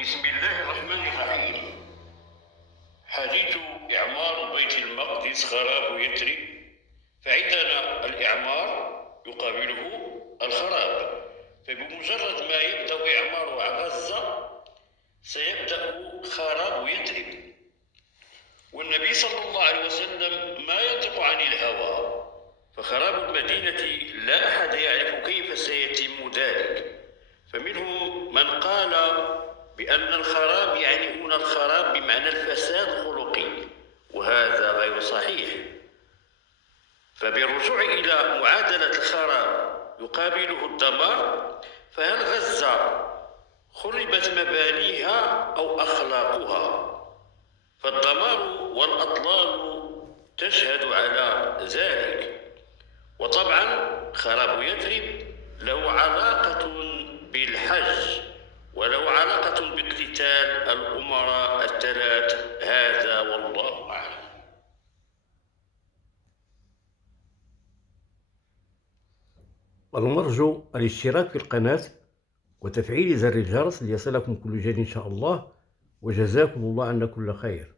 بسم الله الرحمن الرحيم. حديث إعمار بيت المقدس خراب يثرب. فعندنا الإعمار يقابله الخراب، فبمجرد ما يبدأ إعمار غزة سيبدأ خراب يثرب. والنبي صلى الله عليه وسلم ما ينطق عن الهوى، فخراب المدينة لا أحد يعرف كيف سيتم ذلك. فمنهم من قال بأن الخراب يعني هنا الخراب بمعنى الفساد الخلقي، وهذا غير صحيح. فبالرجوع إلى معادلة الخراب يقابله الدمار، فهل غزة خربت مبانيها أو أخلاقها؟ فالدمار والأطلال تشهد على ذلك. وطبعا خراب يثرب له علاقة بالحج، وله علاقة باقتتال الأمراء الثلاث، هذا والله أعلم. ونرجو الاشتراك في القناة وتفعيل زر الجرس ليصلكم كل جديد إن شاء الله، وجزاكم الله عنا كل خير.